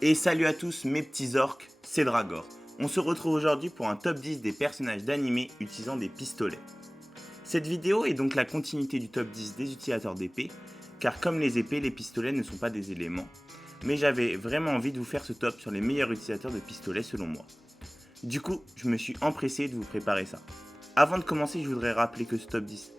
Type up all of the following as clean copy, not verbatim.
Et salut à tous mes petits orques, c'est Dragor. On se retrouve aujourd'hui pour un top 10 des personnages d'animé utilisant des pistolets. Cette vidéo est donc la continuité du top 10 des utilisateurs d'épées, car comme les épées, les pistolets ne sont pas des éléments. Mais j'avais vraiment envie de vous faire ce top sur les meilleurs utilisateurs de pistolets selon moi. Du coup, je me suis empressé de vous préparer ça. Avant de commencer, je voudrais rappeler que ce top 10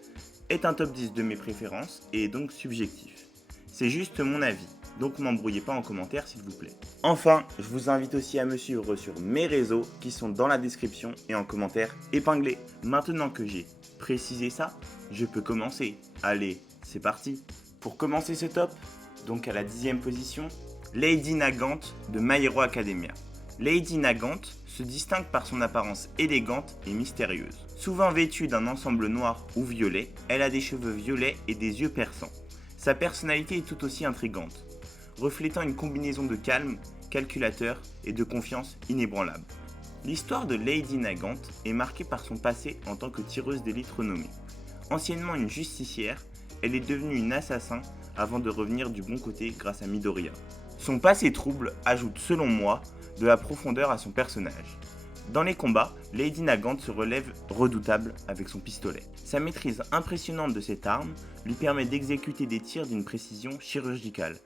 est un top 10 de mes préférences et est donc subjectif. C'est juste mon avis, donc m'embrouillez pas en commentaire s'il vous plaît. Enfin, je vous invite aussi à me suivre sur mes réseaux qui sont dans la description et en commentaire épinglés. Maintenant que j'ai précisé ça, je peux commencer. Allez, c'est parti. Pour commencer ce top, donc à la 10e position, Lady Nagant de My Hero Academia. Lady Nagant se distingue par son apparence élégante et mystérieuse. Souvent vêtue d'un ensemble noir ou violet, elle a des cheveux violets et des yeux perçants. Sa personnalité est tout aussi intrigante, reflétant une combinaison de calme, calculateur et de confiance inébranlable. L'histoire de Lady Nagant est marquée par son passé en tant que tireuse d'élite renommée. Anciennement une justicière, elle est devenue une assassin avant de revenir du bon côté grâce à Midoriya. Son passé trouble ajoute selon moi de la profondeur à son personnage. Dans les combats, Lady Nagant se relève redoutable avec son pistolet. Sa maîtrise impressionnante de cette arme lui permet d'exécuter des tirs d'une précision chirurgicale,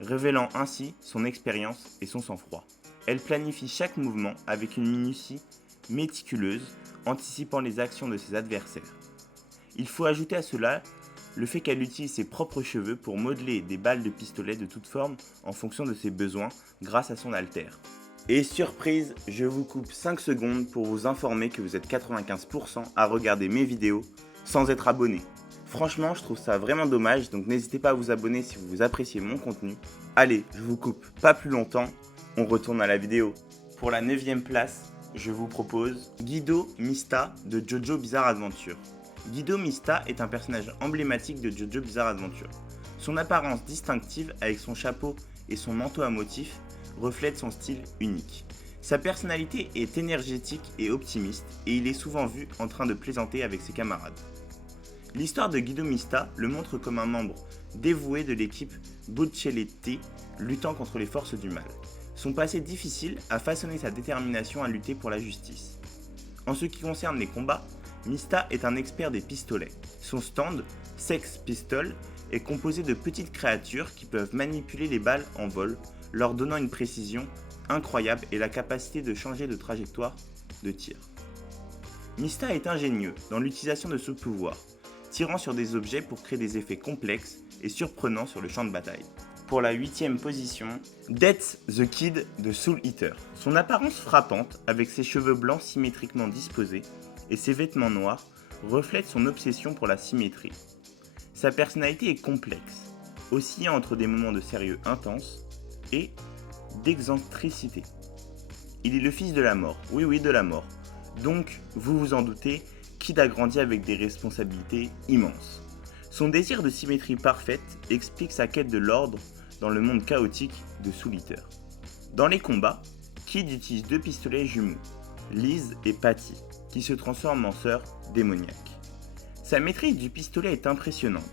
révélant ainsi son expérience et son sang-froid. Elle planifie chaque mouvement avec une minutie méticuleuse, anticipant les actions de ses adversaires. Il faut ajouter à cela le fait qu'elle utilise ses propres cheveux pour modeler des balles de pistolet de toute forme en fonction de ses besoins grâce à son halter. Et surprise, je vous coupe 5 secondes pour vous informer que vous êtes 95% à regarder mes vidéos sans être abonné. Franchement, je trouve ça vraiment dommage, donc n'hésitez pas à vous abonner si vous appréciez mon contenu. Allez, je vous coupe pas plus longtemps, on retourne à la vidéo. Pour la 9e place, je vous propose Guido Mista de JoJo Bizarre Adventure. Guido Mista est un personnage emblématique de JoJo Bizarre Adventure. Son apparence distinctive avec son chapeau et son manteau à motifs reflète son style unique. Sa personnalité est énergétique et optimiste et il est souvent vu en train de plaisanter avec ses camarades. L'histoire de Guido Mista le montre comme un membre dévoué de l'équipe Buccelleti luttant contre les forces du mal. Son passé difficile a façonné sa détermination à lutter pour la justice. En ce qui concerne les combats, Mista est un expert des pistolets. Son stand, Sex Pistol, est composé de petites créatures qui peuvent manipuler les balles en vol, leur donnant une précision incroyable et la capacité de changer de trajectoire de tir. Mista est ingénieux dans l'utilisation de ce pouvoir, tirant sur des objets pour créer des effets complexes et surprenants sur le champ de bataille. Pour la 8e position, Death the Kid de Soul Eater. Son apparence frappante, avec ses cheveux blancs symétriquement disposés et ses vêtements noirs, reflète son obsession pour la symétrie. Sa personnalité est complexe, oscillant entre des moments de sérieux intense et d'excentricité. Il est le fils de la mort, oui de la mort. Donc, vous vous en doutez, Kid a grandi avec des responsabilités immenses. Son désir de symétrie parfaite explique sa quête de l'ordre dans le monde chaotique de Soul Eater. Dans les combats, Kid utilise 2 pistolets jumeaux, Liz et Patty, qui se transforment en sœurs démoniaques. Sa maîtrise du pistolet est impressionnante,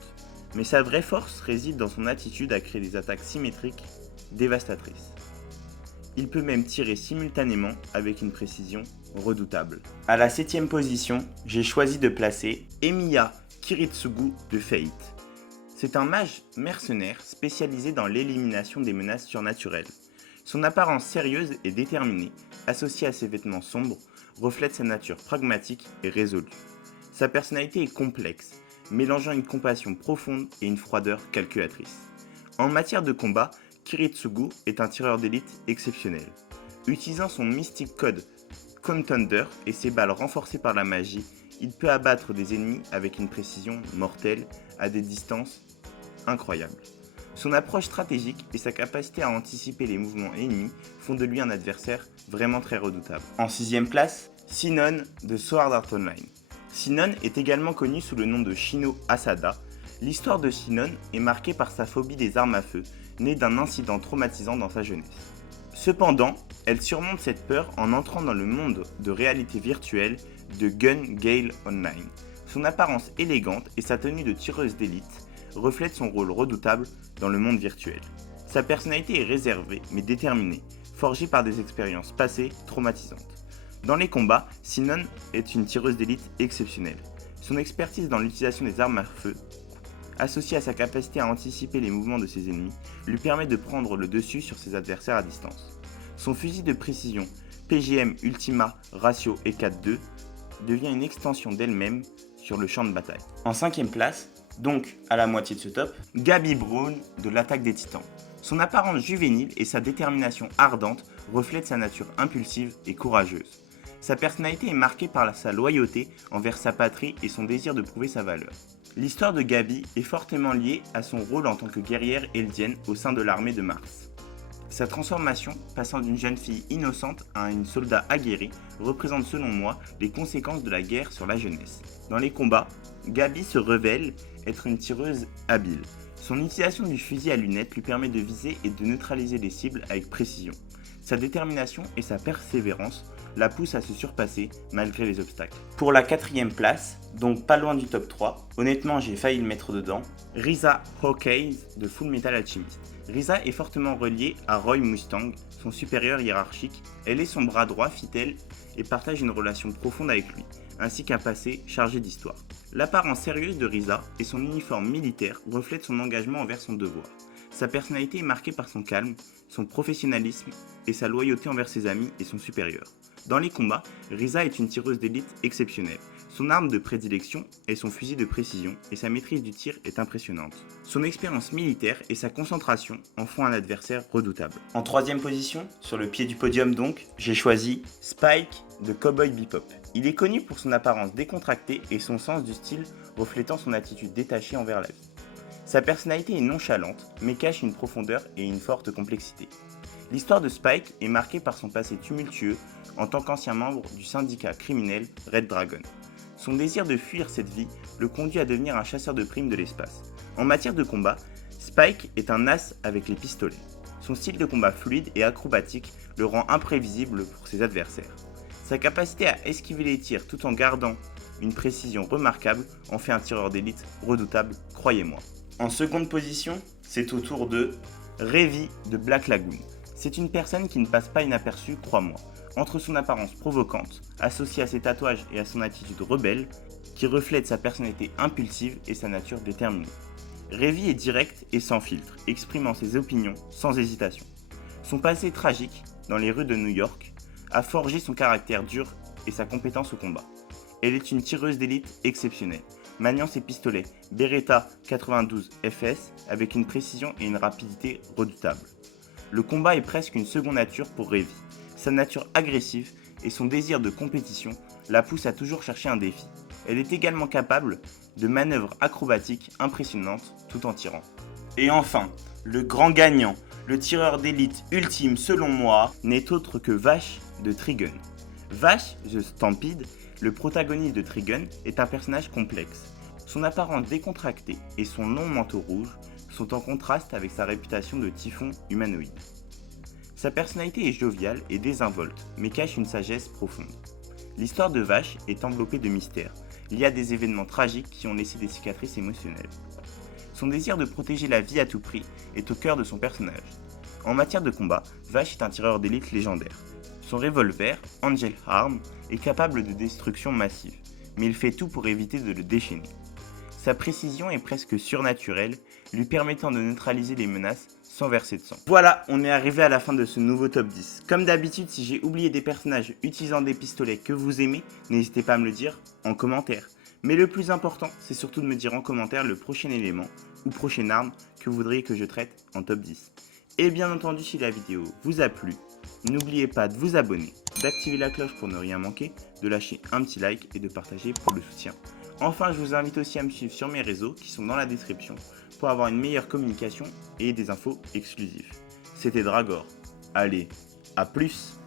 mais sa vraie force réside dans son attitude à créer des attaques symétriques dévastatrices. Il peut même tirer simultanément avec une précision redoutable. À la 7e position, j'ai choisi de placer Emiya Kiritsugu de Fate. C'est un mage mercenaire spécialisé dans l'élimination des menaces surnaturelles. Son apparence sérieuse et déterminée, associée à ses vêtements sombres, reflète sa nature pragmatique et résolue. Sa personnalité est complexe, mélangeant une compassion profonde et une froideur calculatrice. En matière de combat, Kiritsugu est un tireur d'élite exceptionnel. Utilisant son Mystic Code Contender et ses balles renforcées par la magie, il peut abattre des ennemis avec une précision mortelle à des distances incroyables. Son approche stratégique et sa capacité à anticiper les mouvements ennemis font de lui un adversaire vraiment très redoutable. En 6e place, Sinon de Sword Art Online. Sinon est également connu sous le nom de Shino Asada. L'histoire de Sinon est marquée par sa phobie des armes à feu, née d'un incident traumatisant dans sa jeunesse. Cependant, elle surmonte cette peur en entrant dans le monde de réalité virtuelle de Gun Gale Online. Son apparence élégante et sa tenue de tireuse d'élite reflètent son rôle redoutable dans le monde virtuel. Sa Sa personnalité est réservée mais déterminée, forgée par des expériences passées traumatisantes. Dans les combats, Sinon est une tireuse d'élite exceptionnelle. Son expertise dans l'utilisation des armes à feu, associée à sa capacité à anticiper les mouvements de ses ennemis, lui permet de prendre le dessus sur ses adversaires à distance. Son fusil de précision PGM Ultima Ratio E4-2 devient une extension d'elle-même sur le champ de bataille. En 5ème place, donc à la moitié de ce top, Gabi Brown de l'Attaque des Titans. Son apparence juvénile et sa détermination ardente reflètent sa nature impulsive et courageuse. Sa personnalité est marquée par sa loyauté envers sa patrie et son désir de prouver sa valeur. L'histoire de Gabi est fortement liée à son rôle en tant que guerrière eldienne au sein de l'armée de Mars. Sa transformation, passant d'une jeune fille innocente à une soldat aguerri, représente selon moi les conséquences de la guerre sur la jeunesse. Dans les combats, Gabi se révèle être une tireuse habile. Son utilisation du fusil à lunettes lui permet de viser et de neutraliser les cibles avec précision. Sa détermination et sa persévérance la poussent à se surpasser malgré les obstacles. Pour la 4ème place, donc pas loin du top 3, honnêtement j'ai failli le mettre dedans, Risa Hawkins de Full Metal Alchemist. Risa est fortement reliée à Roy Mustang, son supérieur hiérarchique. Elle est son bras droit, fit-elle, et partage une relation profonde avec lui, ainsi qu'un passé chargé d'histoire. L'apparence sérieuse de Risa et son uniforme militaire reflètent son engagement envers son devoir. Sa personnalité est marquée par son calme, son professionnalisme et sa loyauté envers ses amis et son supérieur. Dans les combats, Risa est une tireuse d'élite exceptionnelle. Son arme de prédilection est son fusil de précision et sa maîtrise du tir est impressionnante. Son expérience militaire et sa concentration en font un adversaire redoutable. En 3ème position, sur le pied du podium donc, j'ai choisi Spike de Cowboy Bebop. Il est connu pour son apparence décontractée et son sens du style reflétant son attitude détachée envers la vie. Sa personnalité est nonchalante, mais cache une profondeur et une forte complexité. L'histoire de Spike est marquée par son passé tumultueux en tant qu'ancien membre du syndicat criminel Red Dragon. Son désir de fuir cette vie le conduit à devenir un chasseur de primes de l'espace. En matière de combat, Spike est un as avec les pistolets. Son style de combat fluide et acrobatique le rend imprévisible pour ses adversaires. Sa capacité à esquiver les tirs tout en gardant une précision remarquable en fait un tireur d'élite redoutable, croyez-moi. En seconde position, c'est au tour de Revi de Black Lagoon. C'est une personne qui ne passe pas inaperçue, crois-moi. Entre son apparence provocante, associée à ses tatouages et à son attitude rebelle, qui reflète sa personnalité impulsive et sa nature déterminée. Revi est direct et sans filtre, exprimant ses opinions sans hésitation. Son passé tragique, dans les rues de New York, a forgé son caractère dur et sa compétence au combat. Elle est une tireuse d'élite exceptionnelle, maniant ses pistolets Beretta 92 FS avec une précision et une rapidité redoutables. Le combat est presque une seconde nature pour Revi. Sa nature agressive et son désir de compétition la poussent à toujours chercher un défi. Elle est également capable de manœuvres acrobatiques impressionnantes tout en tirant. Et enfin, le grand gagnant, le tireur d'élite ultime selon moi, n'est autre que Vash de Trigun. Vash, The Stampede, le protagoniste de Trigun, est un personnage complexe. Son apparence décontractée et son long manteau rouge sont en contraste avec sa réputation de typhon humanoïde. Sa personnalité est joviale et désinvolte, mais cache une sagesse profonde. L'histoire de Vash est enveloppée de mystères, liés à des événements tragiques qui ont laissé des cicatrices émotionnelles. Son désir de protéger la vie à tout prix est au cœur de son personnage. En matière de combat, Vash est un tireur d'élite légendaire. Son revolver, Angel Arm, est capable de destruction massive, mais il fait tout pour éviter de le déchaîner. Sa précision est presque surnaturelle, lui permettant de neutraliser les menaces sans verser de sang. Voilà, on est arrivé à la fin de ce nouveau top 10. Comme d'habitude, si j'ai oublié des personnages utilisant des pistolets que vous aimez, n'hésitez pas à me le dire en commentaire. Mais le plus important, c'est surtout de me dire en commentaire le prochain élément ou prochaine arme que vous voudriez que je traite en top 10. Et bien entendu, si la vidéo vous a plu, n'oubliez pas de vous abonner, d'activer la cloche pour ne rien manquer, de lâcher un petit like et de partager pour le soutien. Enfin, je vous invite aussi à me suivre sur mes réseaux qui sont dans la description pour avoir une meilleure communication et des infos exclusives. C'était Dragor. Allez, à plus!